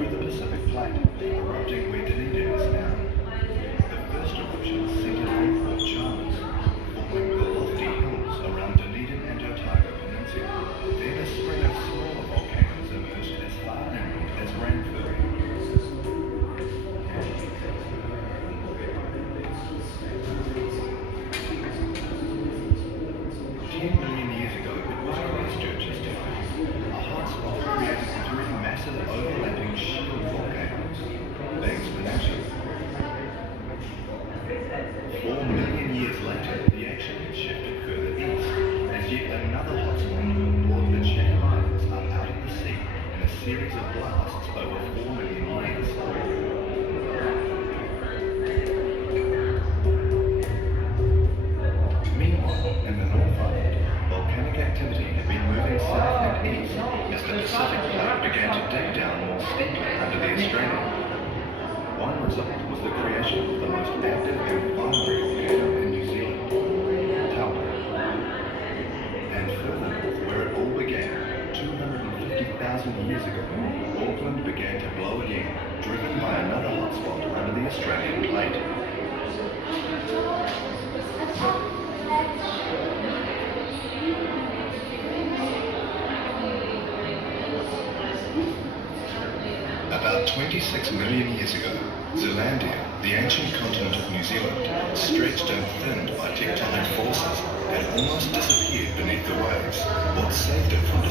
through the Pacific Plate, erupting where Dunedin is now. The first eruption centered on Port Chalmers, forming the lofty hills around Dunedin and Otago Peninsula. Then a string of smaller volcanoes emerged as far inland as Ranfurly. 10 million years ago, it was Christchurch's town, a hotspot created through massive overlapping shield volcanoes, Banks Peninsula. 4 million years later, the action had shifted further east, as yet another hotspot brought the Channel Islands up out of the sea in a series of blasts over 4 million years. Meanwhile, in the North Island, volcanic activity had been moving south and east as the Pacific Plate began to dig down more steeply under the Australian. One result was the creation of the most active and vibrant volcano in New Zealand, Taupō. And further north, where it all began, 250,000 years ago, Auckland began to blow again, driven by another hotspot under the Australian plate. About 26 million years ago, Zealandia, the ancient continent of New Zealand, stretched and thinned by tectonic forces, had almost disappeared beneath the waves. What saved it from disappearing?